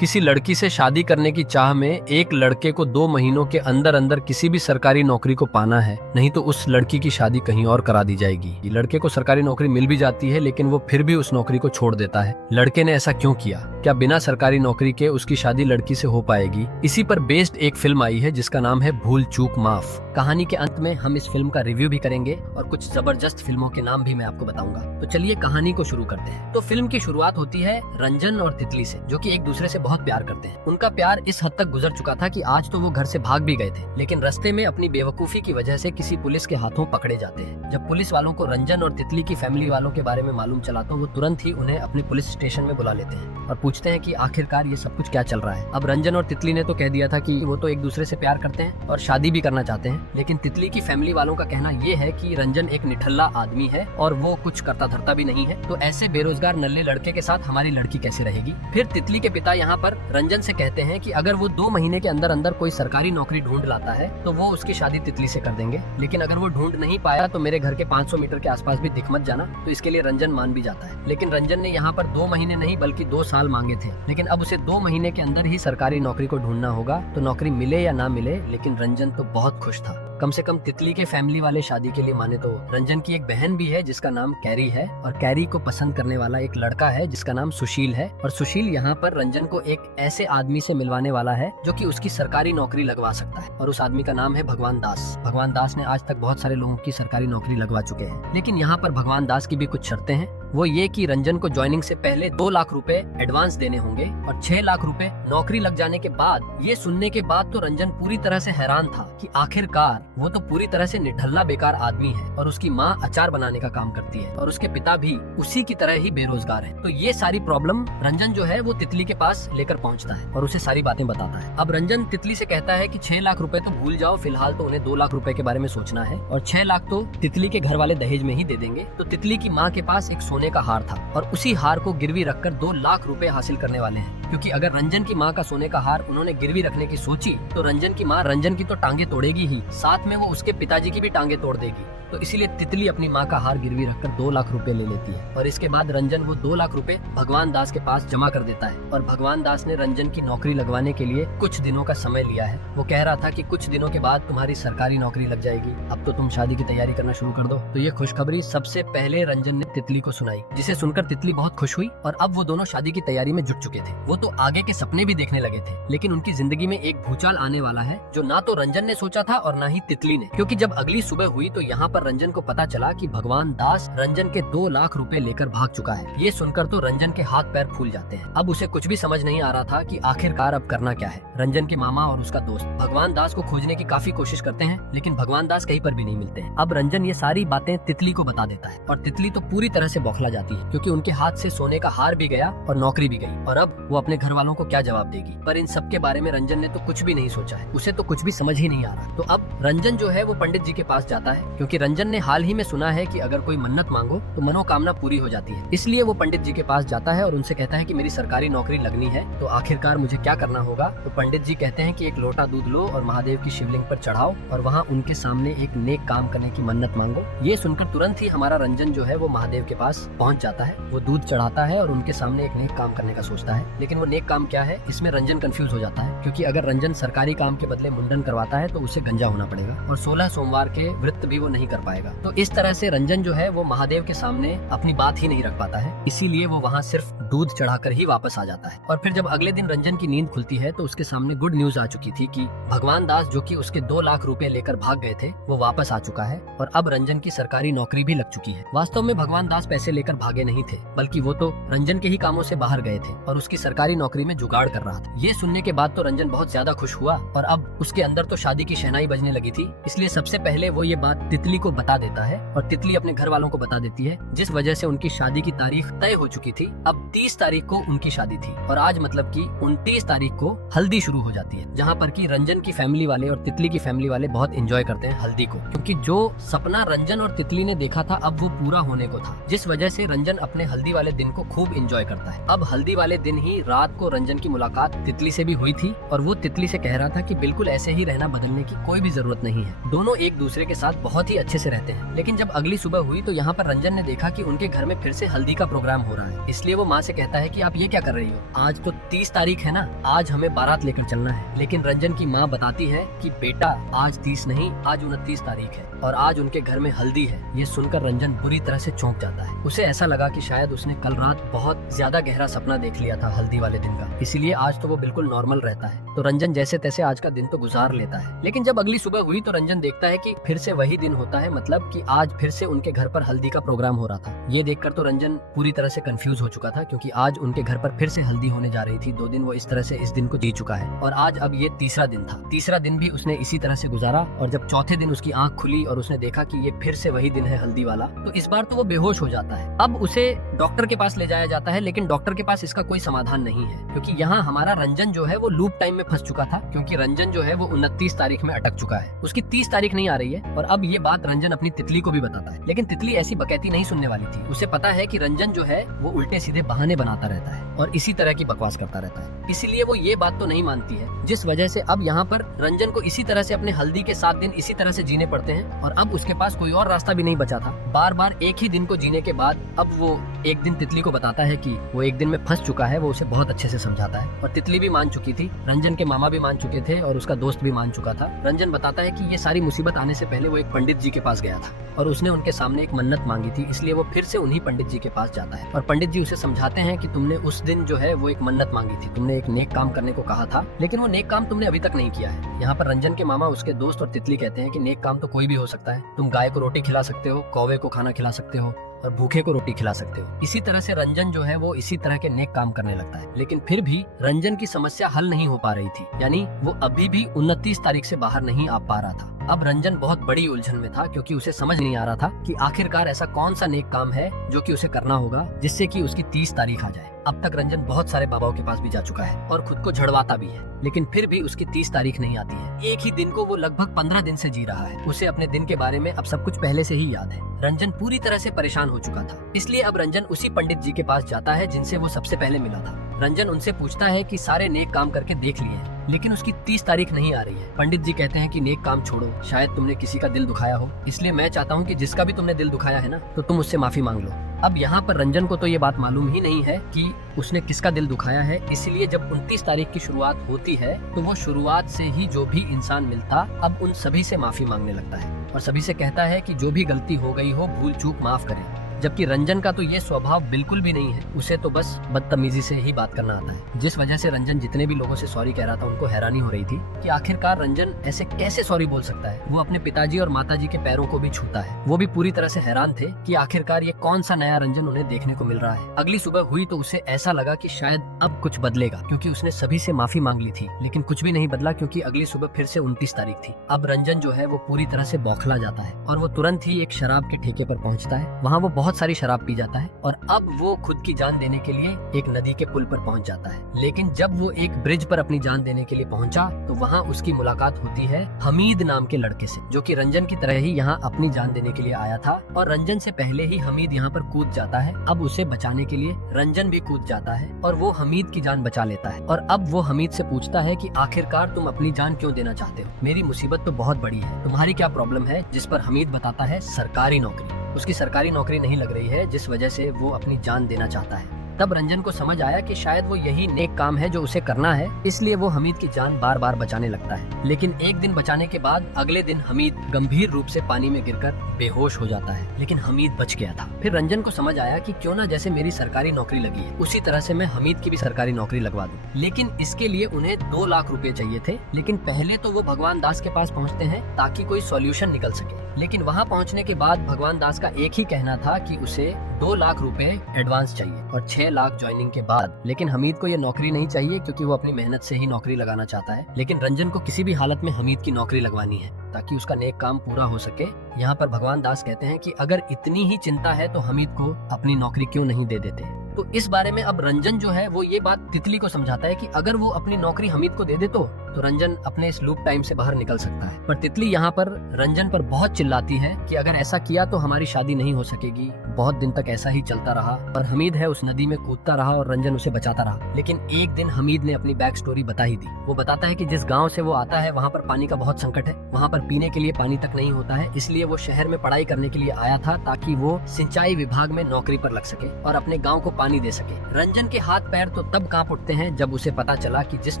किसी लड़की से शादी करने की चाह में एक लड़के को 2 महीनों के अंदर अंदर किसी भी सरकारी नौकरी को पाना है, नहीं तो उस लड़की की शादी कहीं और करा दी जाएगी। ये लड़के को सरकारी नौकरी मिल भी जाती है, लेकिन वो फिर भी उस नौकरी को छोड़ देता है। लड़के ने ऐसा क्यों किया? क्या बिना सरकारी नौकरी के उसकी शादी लड़की से हो पाएगी? इसी पर बेस्ड एक फिल्म आई है जिसका नाम है भूल चूक माफ। कहानी के अंत में हम इस फिल्म का रिव्यू भी करेंगे और कुछ जबरदस्त फिल्मों के नाम भी मैं आपको बताऊंगा। तो चलिए कहानी को शुरू करते हैं। तो फिल्म की शुरुआत होती है रंजन और तितली से, जो कि एक दूसरे से बहुत प्यार करते हैं। उनका प्यार इस हद तक गुजर चुका था कि आज तो वो घर से भाग भी गए थे, लेकिन रास्ते में अपनी बेवकूफी की वजह से किसी पुलिस के हाथों पकड़े जाते हैं। जब पुलिस वालों को रंजन और तितली की फैमिली वालों के बारे में मालूम चला तो वो तुरंत ही उन्हें अपने पुलिस स्टेशन में बुला लेते हैं और पूछते हैं कि आखिरकार ये सब कुछ क्या चल रहा है। अब रंजन और तितली ने तो कह दिया था कि वो तो एक दूसरे से प्यार करते हैं और शादी भी करना चाहते हैं, लेकिन तितली की फैमिली वालों का कहना ये है कि रंजन एक निठल्ला आदमी है और वो कुछ करता धरता भी नहीं है, तो ऐसे बेरोजगार नल्ले लड़के के साथ हमारी लड़की कैसे रहेगी। फिर तितली के पिता यहाँ पर रंजन से कहते हैं कि अगर वो 2 महीने के अंदर अंदर कोई सरकारी नौकरी ढूंढ लाता है तो वो उसकी शादी तितली से कर देंगे, लेकिन अगर वो ढूंढ नहीं पाया तो मेरे घर के 500 मीटर के आसपास भी दिख मत जाना। तो इसके लिए रंजन मान भी जाता है, लेकिन रंजन ने यहाँ पर 2 महीने नहीं बल्कि 2 साल मांगे थे, लेकिन अब उसे 2 महीने के अंदर ही सरकारी नौकरी को ढूंढना होगा। तो नौकरी मिले या ना मिले, लेकिन रंजन तो बहुत खुश था। कम से कम तितली के फैमिली वाले शादी के लिए माने तो रंजन की एक बहन भी है जिसका नाम कैरी है, और कैरी को पसंद करने वाला एक लड़का है जिसका नाम सुशील है। और सुशील यहाँ पर रंजन को एक ऐसे आदमी से मिलवाने वाला है जो कि उसकी सरकारी नौकरी लगवा सकता है, और उस आदमी का नाम है भगवान दास। भगवान दास ने आज तक बहुत सारे लोगों की सरकारी नौकरी लगवा चुके हैं, लेकिन यहाँ पर भगवान दास की भी कुछ शर्तें हैं। वो ये कि रंजन को ज्वाइनिंग से पहले 2 लाख रुपए एडवांस देने होंगे और 6 लाख रुपए नौकरी लग जाने के बाद। ये सुनने के बाद तो रंजन पूरी तरह से हैरान था कि आखिरकार वो तो पूरी तरह से निठल्ला बेकार आदमी है और उसकी माँ अचार बनाने का काम करती है और उसके पिता भी उसी की तरह ही बेरोजगार है। तो ये सारी प्रॉब्लम रंजन जो है वो तितली के पास लेकर पहुँचता है और उसे सारी बातें बताता है। अब रंजन तितली से कहता है कि 6 लाख रुपए तो भूल जाओ, फिलहाल तो उन्हें 2 लाख रुपए के बारे में सोचना है, और 6 लाख तो तितली के घर वाले दहेज में ही दे देंगे। तो तितली की माँ के पास एक सोने का हार था और उसी हार को गिरवी रखकर 2 लाख रुपए हासिल करने वाले हैं, क्योंकि अगर रंजन की माँ का सोने का हार उन्होंने गिरवी रखने की सोची तो रंजन की माँ रंजन की तो टांगे तोड़ेगी ही, साथ में वो उसके पिताजी की भी टांगे तोड़ देगी। तो इसीलिए तितली अपनी माँ का हार गिरवी रखकर 2 लाख रुपए ले लेती है, और इसके बाद रंजन वो 2 लाख रुपए भगवान दास के पास जमा कर देता है। और भगवान दास ने रंजन की नौकरी लगवाने के लिए कुछ दिनों का समय लिया है। वो कह रहा था कि कुछ दिनों के बाद तुम्हारी सरकारी नौकरी लग जाएगी, अब तो तुम शादी की तैयारी करना शुरू कर दो। तो ये खुशखबरी सबसे पहले रंजन ने तितली को सुनाई, जिसे सुनकर तितली बहुत खुश हुई और अब वो दोनों शादी की तैयारी में जुट चुके थे। वो तो आगे के सपने भी देखने लगे थे, लेकिन उनकी जिंदगी में एक भूचाल आने वाला है जो ना तो रंजन ने सोचा था और ना ही तितली ने, क्योंकि जब अगली सुबह हुई तो यहाँ पर रंजन को पता चला कि भगवान दास रंजन के 2 लाख रुपए लेकर भाग चुका है। ये सुनकर तो रंजन के हाथ पैर फूल जाते हैं। अब उसे कुछ भी समझ नहीं आ रहा था कि आखिरकार अब करना क्या है। रंजन के मामा और उसका दोस्त भगवान दास को खोजने की काफी कोशिश करते हैं, लेकिन भगवान दास कहीं पर भी नहीं मिलते हैं। अब रंजन ये सारी बातें तितली को बता देता है और तितली तो पूरी तरह से बौखला जाती है, क्योंकि उनके हाथ से सोने का हार भी गया और नौकरी भी गई, और अब वो अपने घर वालों को क्या जवाब देगी। पर इन सब के बारे में रंजन ने तो कुछ भी नहीं सोचा है, उसे तो कुछ भी समझ ही नहीं आ रहा। तो अब रंजन जो है वो पंडित जी के पास जाता है, क्योंकि रंजन ने हाल ही में सुना है कि अगर कोई मन्नत मांगो तो मनोकामना पूरी हो जाती है। इसलिए वो पंडित जी के पास जाता है और उनसे कहता है कि मेरी सरकारी नौकरी लगनी है, तो आखिरकार मुझे क्या करना होगा। तो पंडित जी कहते हैं कि एक लोटा दूध लो और महादेव की शिवलिंग पर चढ़ाओ और वहाँ उनके सामने एक नेक काम करने की मन्नत मांगो। ये सुनकर तुरंत ही हमारा रंजन जो है वो महादेव के पास पहुँच जाता है। वो दूध चढ़ाता है और उनके सामने एक नेक काम करने का सोचता है, लेकिन वो नेक काम क्या है इसमें रंजन कंफ्यूज हो जाता है, क्योंकि अगर रंजन सरकारी काम के बदले मुंडन करवाता है तो उसे गंजा होना पड़ेगा और 16 सोमवार के व्रत भी वो नहीं कर पाएगा। तो इस तरह से रंजन जो है वो महादेव के सामने अपनी बात ही नहीं रख पाता है, इसीलिए वो वहाँ सिर्फ दूध चढ़ाकर ही वापस आ जाता है। और फिर जब अगले दिन रंजन की नींद खुलती है तो उसके सामने गुड न्यूज आ चुकी थी कि भगवान दास जो कि उसके 2 लाख रुपए लेकर भाग गए थे वो वापस आ चुका है और अब रंजन की सरकारी नौकरी भी लग चुकी है। वास्तव में भगवान दास पैसे लेकर भागे नहीं थे, बल्कि वो तो रंजन के ही कामों से बाहर गए थे और उसकी सरकारी नौकरी में जुगाड़ कर रहा था। ये सुनने के बाद तो रंजन बहुत ज्यादा खुश हुआ और अब उसके अंदर तो शादी की शहनाई बजने लगी थी। इसलिए सबसे पहले वो ये बात तितली को बता देता है और तितली अपने घर वालों को बता देती है, जिस वजह से उनकी शादी की तारीख तय हो चुकी थी। अब 30 तारीख को उनकी शादी थी और आज मतलब कि 29 तारीख को हल्दी शुरू हो जाती है, जहाँ पर कि रंजन की फैमिली वाले और तितली की फैमिली वाले बहुत एंजॉय करते हैं हल्दी को, क्योंकि जो सपना रंजन और तितली ने देखा था अब वो पूरा होने को था, जिस वजह से रंजन अपने हल्दी वाले दिन को खूब एंजॉय करता है। अब हल्दी वाले दिन ही रात रात को रंजन की मुलाकात तितली से भी हुई थी और वो तितली से कह रहा था कि बिल्कुल ऐसे ही रहना, बदलने की कोई भी जरूरत नहीं है। दोनों एक दूसरे के साथ बहुत ही अच्छे से रहते हैं। लेकिन जब अगली सुबह हुई तो यहाँ पर रंजन ने देखा कि उनके घर में फिर से हल्दी का प्रोग्राम हो रहा है। इसलिए वो माँ से कहता है कि आप ये क्या कर रही हो, आज तो 30 तारीख है ना, आज हमें बारात लेकर चलना है। लेकिन रंजन की माँ बताती है कि बेटा आज 30 नहीं, आज 29 तारीख है और आज उनके घर में हल्दी है। ये सुनकर रंजन बुरी तरह से चौंक जाता है। उसे ऐसा लगा कि शायद उसने कल रात बहुत ज्यादा गहरा सपना देख लिया था हल्दी वाले दिन का, इसीलिए आज तो वो बिल्कुल नॉर्मल रहता है। तो रंजन जैसे तैसे आज का दिन तो गुजार लेता है। लेकिन जब अगली सुबह हुई तो रंजन देखता है कि फिर से वही दिन होता है, मतलब कि आज फिर से उनके घर पर हल्दी का प्रोग्राम हो रहा था। ये देखकर तो रंजन पूरी तरह से कंफ्यूज हो चुका था, क्योंकि आज उनके घर पर फिर से हल्दी होने जा रही थी। 2 दिन वो इस तरह से इस दिन को जी चुका है और आज अब ये तीसरा दिन था। तीसरा दिन भी उसने इसी तरह से गुजारा और जब चौथे दिन उसकी आंख खुली और उसने देखा कि ये फिर से वही दिन है हल्दी वाला, तो इस बार तो वो बेहोश हो जाता है। अब उसे डॉक्टर के पास ले जाया जाता है, लेकिन डॉक्टर के पास इसका कोई समाधान नहीं है, क्योंकि यहाँ हमारा रंजन जो है वो लूप टाइम में फंस चुका था, क्योंकि रंजन जो है वो 29 तारीख में अटक चुका है। उसकी 30 तारीख नहीं आ रही है और अब ये बात रंजन अपनी तितली को भी बताता है। लेकिन तितली ऐसी बकैती नहीं सुनने वाली थी। उसे पता है कि रंजन जो है वो उल्टे सीधे बहाने बनाता रहता है और इसी तरह की बकवास करता रहता है, इसीलिए वो ये बात तो नहीं मानती है, जिस वजह से अब यहाँ पर रंजन को इसी तरह से अपने हल्दी के 7 दिन इसी तरह से जीने पड़ते हैं और अब उसके पास कोई और रास्ता भी नहीं बचा था। बार बार एक ही दिन को जीने के बाद अब वो एक दिन तितली को बताता है कि वो एक दिन में फंस चुका है। वो उसे बहुत अच्छे से समझाता है और तितली भी मान चुकी थी, रंजन के मामा भी मान चुके थे और उसका दोस्त भी मान चुका था। रंजन बताता है कि ये सारी मुसीबत आने से पहले वो एक पंडित जी के पास गया था और उसने उनके सामने एक मन्नत मांगी थी, इसलिए वो फिर से उन्हीं पंडित जी के पास जाता है और पंडित जी उसे समझाते हैं कि तुमने उस दिन जो है वो एक मन्नत मांगी थी, तुमने एक नेक काम करने को कहा था, लेकिन वो नेक काम तुमने अभी तक नहीं किया है। यहाँ पर रंजन के मामा, उसके दोस्त और तितली कहते हैं कि नेक काम तो कोई भी हो सकता है, तुम गाय को रोटी खिला सकते हो, कौवे को खाना खिला सकते हो और भूखे को रोटी खिला सकते हो। इसी तरह से रंजन जो है वो इसी तरह के नेक काम करने लगता है। लेकिन फिर भी रंजन की समस्या हल नहीं हो पा रही थी, यानी वो अभी भी 29 तारीख से बाहर नहीं आ पा रहा था। अब रंजन बहुत बड़ी उलझन में था, क्योंकि उसे समझ नहीं आ रहा था कि आखिरकार ऐसा कौन सा नेक काम है जो कि उसे करना होगा जिससे कि उसकी 30 तारीख आ जाए। अब तक रंजन बहुत सारे बाबाओं के पास भी जा चुका है और खुद को झड़वाता भी है, लेकिन फिर भी उसकी 30 तारीख नहीं आती है। एक ही दिन को वो लगभग 15 दिन से जी रहा है। उसे अपने दिन के बारे में अब सब कुछ पहले से ही याद है। रंजन पूरी तरह से परेशान हो चुका था, इसलिए अब रंजन उसी पंडित जी के पास जाता है जिनसे वो सबसे पहले मिला था। रंजन उनसे पूछता है कि सारे नेक काम करके देख लिए हैं, लेकिन उसकी 30 तारीख नहीं आ रही है। पंडित जी कहते हैं कि नेक काम छोड़ो, शायद तुमने किसी का दिल दुखाया हो, इसलिए मैं चाहता हूँ कि जिसका भी तुमने दिल दुखाया है ना, तो तुम उससे माफी मांग लो। अब यहाँ पर रंजन को तो ये बात मालूम ही नहीं है कि उसने किसका दिल दुखाया है, इसलिए जब 29 तारीख की शुरुआत होती है तो वो शुरुआत से ही जो भी इंसान मिलता अब उन सभी से माफी मांगने लगता है और सभी से कहता है कि जो भी गलती हो गई हो भूल चूक माफ करें। जबकि रंजन का तो ये स्वभाव बिल्कुल भी नहीं है, उसे तो बस बदतमीजी से ही बात करना आता है, जिस वजह से रंजन जितने भी लोगों से सॉरी कह रहा था उनको हैरानी हो रही थी कि आखिरकार रंजन ऐसे कैसे सॉरी बोल सकता है। वो अपने पिताजी और माताजी के पैरों को भी छूता है। वो भी पूरी तरह से हैरान थे कि आखिरकार ये कौन सा नया रंजन उन्हें देखने को मिल रहा है। अगली सुबह हुई तो उसे ऐसा लगा कि शायद अब कुछ बदलेगा, क्योंकि उसने सभी से माफी मांग ली थी, लेकिन कुछ भी नहीं बदला, क्योंकि अगली सुबह फिर से 29 तारीख थी। अब रंजन जो है वो पूरी तरह से बौखला जाता है और वो तुरंत ही एक शराब के ठेके पर पहुंचता है। वहाँ वो बहुत सारी शराब पी जाता है और अब वो खुद की जान देने के लिए एक नदी के पुल पर पहुंच जाता है। लेकिन जब वो एक ब्रिज पर अपनी जान देने के लिए पहुंचा तो वहाँ उसकी मुलाकात होती है हमीद नाम के लड़के से, जो कि रंजन की तरह ही यहाँ अपनी जान देने के लिए आया था और रंजन से पहले ही हमीद यहाँ पर कूद जाता है। अब उसे बचाने के लिए रंजन भी कूद जाता है और वो हमीद की जान बचा लेता है। और अब वो हमीद से पूछता है कि आखिरकार तुम अपनी जान क्यों देना चाहते हो, मेरी मुसीबत तो बहुत बड़ी है, तुम्हारी क्या प्रॉब्लम है। जिस पर हमीद बताता है सरकारी नौकरी। उसकी सरकारी नौकरी नहीं लग रही है, जिस वजह से वो अपनी जान देना चाहता है। तब रंजन को समझ आया कि शायद वो यही नेक काम है जो उसे करना है, इसलिए वो हमीद की जान बार बार बचाने लगता है। लेकिन एक दिन बचाने के बाद अगले दिन हमीद गंभीर रूप से पानी में गिरकर बेहोश हो जाता है, लेकिन हमीद बच गया था। फिर रंजन को समझ आया कि क्यों ना जैसे मेरी सरकारी नौकरी लगी है उसी तरह से मैं हमीद की भी सरकारी नौकरी लगवा दूं। लेकिन इसके लिए उन्हें 2 लाख रुपए चाहिए थे। लेकिन पहले तो वो भगवान दास के पास पहुँचते हैं ताकि कोई सॉल्यूशन निकल सके। लेकिन वहाँ पहुँचने के बाद भगवान दास का एक ही कहना था कि उसे 2 लाख रुपए एडवांस चाहिए और 6 लाख ज्वाइनिंग के बाद। लेकिन हमीद को ये नौकरी नहीं चाहिए, क्योंकि वो अपनी मेहनत से ही नौकरी लगाना चाहता है। लेकिन रंजन को किसी भी हालत में हमीद की नौकरी लगवानी है ताकि उसका नेक काम पूरा हो सके। यहाँ पर भगवान दास कहते हैं कि अगर इतनी ही चिंता है तो हमीद को अपनी नौकरी क्यों नहीं दे देते। तो इस बारे में अब रंजन जो है वो ये बात तितली को समझाता है कि अगर वो अपनी नौकरी हमीद को दे दे तो रंजन अपने इस लूप टाइम से बाहर निकल सकता है। पर तितली यहाँ पर रंजन पर बहुत चिल्लाती है कि अगर ऐसा किया तो हमारी शादी नहीं हो सकेगी। बहुत दिन तक ऐसा ही चलता रहा और हमीद है उस नदी में कूदता रहा और रंजन उसे बचाता रहा। लेकिन एक दिन हमीद ने अपनी बैक स्टोरी बता ही दी। वो बताता है कि जिस गाँव से वो आता है वहाँ पर पानी का बहुत संकट है, वहाँ पर पीने के लिए पानी तक नहीं होता है, इसलिए वो शहर में पढ़ाई करने के लिए आया था ताकि वो सिंचाई विभाग में नौकरी पर लग सके और अपने गाँव को पानी दे सके। रंजन के हाथ पैर तो तब कांप उठते हैं जब उसे पता चला कि जिस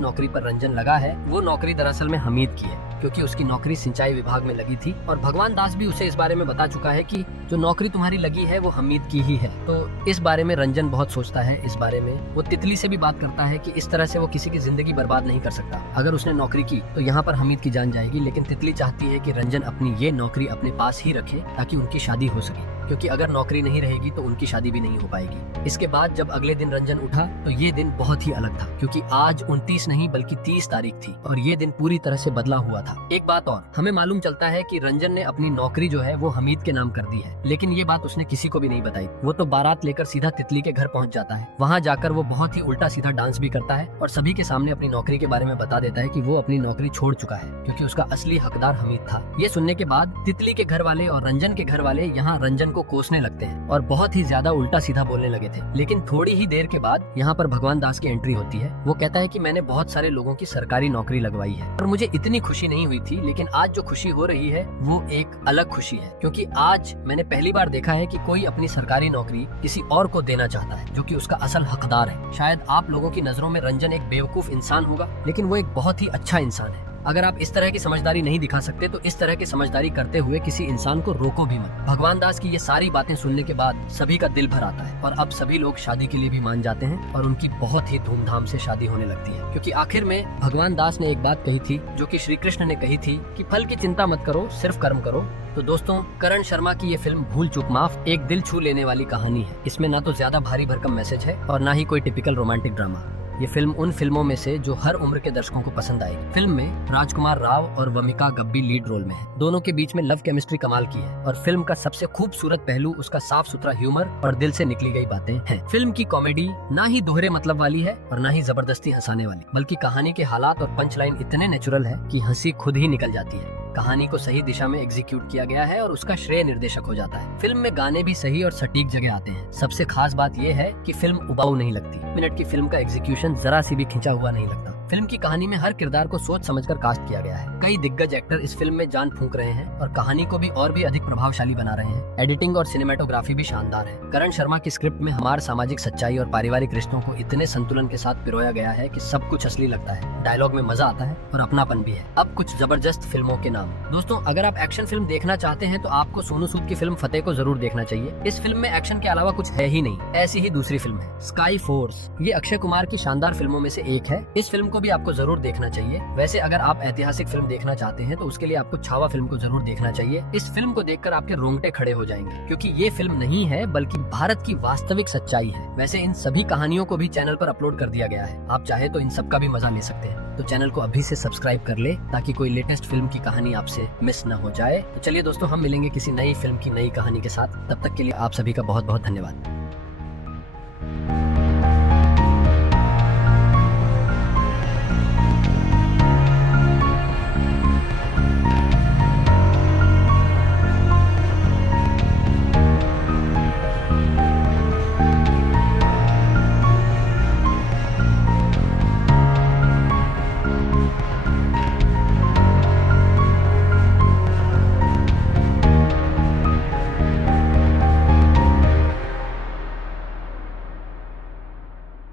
नौकरी पर रंजन लगा है वो नौकरी दरअसल में हमीद की है, क्योंकि उसकी नौकरी सिंचाई विभाग में लगी थी और भगवान दास भी उसे इस बारे में बता चुका है कि जो नौकरी तुम्हारी लगी है वो हमीद की ही है। तो इस बारे में रंजन बहुत सोचता है। इस बारे में वो तितली से भी बात करता है कि इस तरह से वो किसी की जिंदगी बर्बाद नहीं कर सकता। अगर उसने नौकरी की तो यहाँ पर हमीद की जान जाएगी, लेकिन तितली चाहती है कि रंजन अपनी ये नौकरी अपने पास ही रखे ताकि उनकी शादी हो सके, क्योंकि अगर नौकरी नहीं रहेगी तो उनकी शादी भी नहीं हो पाएगी। इसके बाद जब अगले दिन रंजन उठा तो ये दिन बहुत ही अलग था, क्योंकि आज 29 नहीं बल्कि 30 तारीख थी और ये दिन पूरी तरह से बदला हुआ था। एक बात और, हमें मालूम चलता है कि रंजन ने अपनी नौकरी जो है वो हमीद के नाम कर दी है, लेकिन ये बात उसने किसी को भी नहीं बताई। वो तो बारात लेकर सीधा तितली के घर पहुंच जाता है। वहाँ जाकर वो बहुत ही उल्टा सीधा डांस भी करता है और सभी के सामने अपनी नौकरी के बारे में बता देता है कि वो अपनी नौकरी छोड़ चुका है, क्योंकि उसका असली हकदार हमीद था। ये सुनने के बाद तितली के घर वाले और रंजन के घर वाले यहाँ रंजन को कोसने लगते हैं और बहुत ही ज्यादा उल्टा सीधा बोलने लगे थे। लेकिन थोड़ी ही देर के बाद यहाँ पर भगवान दास की एंट्री होती है। वो कहता है कि मैंने बहुत सारे लोगों की सरकारी नौकरी लगवाई है और मुझे इतनी खुशी नहीं हुई थी, लेकिन आज जो खुशी हो रही है वो एक अलग खुशी है, क्योंकि आज मैंने पहली बार देखा है कि कोई अपनी सरकारी नौकरी किसी और को देना चाहता है जो कि उसका असल हकदार है। शायद आप लोगों की नजरों में रंजन एक बेवकूफ इंसान होगा, लेकिन वो एक बहुत ही अच्छा इंसान है। अगर आप इस तरह की समझदारी नहीं दिखा सकते तो इस तरह की समझदारी करते हुए किसी इंसान को रोको भी मत। भगवान दास की ये सारी बातें सुनने के बाद सभी का दिल भर आता है और अब सभी लोग शादी के लिए भी मान जाते हैं और उनकी बहुत ही धूमधाम से शादी होने लगती है, क्योंकि आखिर में भगवान दास ने एक बात कही थी जो कि श्री कृष्ण ने कही थी कि फल की चिंता मत करो, सिर्फ कर्म करो। तो दोस्तों, करण शर्मा की ये फिल्म भूल चूक माफ एक दिल छू लेने वाली कहानी है। इसमें ना तो ज्यादा भारी भरकम मैसेज है और ना ही कोई टिपिकल रोमांटिक ड्रामा। ये फिल्म उन फिल्मों में से जो हर उम्र के दर्शकों को पसंद आएगी। फिल्म में राजकुमार राव और वमिका गब्बी लीड रोल में है। दोनों के बीच में लव केमिस्ट्री कमाल की है और फिल्म का सबसे खूबसूरत पहलू उसका साफ सुथरा ह्यूमर और दिल से निकली गई बातें हैं। फिल्म की कॉमेडी ना ही दोहरे मतलब वाली है और ना ही जबरदस्ती हंसाने वाली, बल्कि कहानी के हालात और पंच लाइन इतने नेचुरल है कि हंसी खुद ही निकल जाती है। कहानी को सही दिशा में एग्जीक्यूट किया गया है और उसका श्रेय निर्देशक हो जाता है। फिल्म में गाने भी सही और सटीक जगह आते हैं। सबसे खास बात यह है कि फिल्म उबाऊ नहीं लगती। मिनट की फिल्म का एग्जीक्यूशन जरा सी भी खिंचा हुआ नहीं लगता। फिल्म की कहानी में हर किरदार को सोच समझकर कास्ट किया गया है। कई दिग्गज एक्टर इस फिल्म में जान फूंक रहे हैं और कहानी को भी और भी अधिक प्रभावशाली बना रहे हैं। एडिटिंग और सिनेमेटोग्राफी भी शानदार है। करण शर्मा की स्क्रिप्ट में हमारे सामाजिक सच्चाई और पारिवारिक रिश्तों को इतने संतुलन के साथ पिरोया गया है कि सब कुछ असली लगता है। डायलॉग में मजा आता है और अपनापन भी है। अब कुछ जबरदस्त फिल्मों के नाम। दोस्तों, अगर आप एक्शन फिल्म देखना चाहते हैं तो आपको सोनू सूद की फिल्म फतेह को जरूर देखना चाहिए। इस फिल्म में एक्शन के अलावा कुछ है ही नहीं। ऐसी ही दूसरी फिल्म है स्काई फोर्स। ये अक्षय कुमार की शानदार फिल्मों में से एक है। इस फिल्म को भी आपको जरूर देखना चाहिए। वैसे अगर आप ऐतिहासिक फिल्म देखना चाहते हैं तो उसके लिए आपको छावा फिल्म को जरूर देखना चाहिए। इस फिल्म को देखकर आपके रोंगटे खड़े हो जाएंगे, क्योंकि ये फिल्म नहीं है बल्कि भारत की वास्तविक सच्चाई है। वैसे इन सभी कहानियों को भी चैनल पर अपलोड कर दिया गया है। आप चाहे तो इन सब का भी मजा ले सकते हैं। तो चैनल को अभी से सब्सक्राइब कर ले ताकि कोई लेटेस्ट फिल्म की कहानी आपसे मिस न हो जाए। तो चलिए दोस्तों, हम मिलेंगे किसी नई फिल्म की नई कहानी के साथ। तब तक के लिए आप सभी का बहुत बहुत धन्यवाद।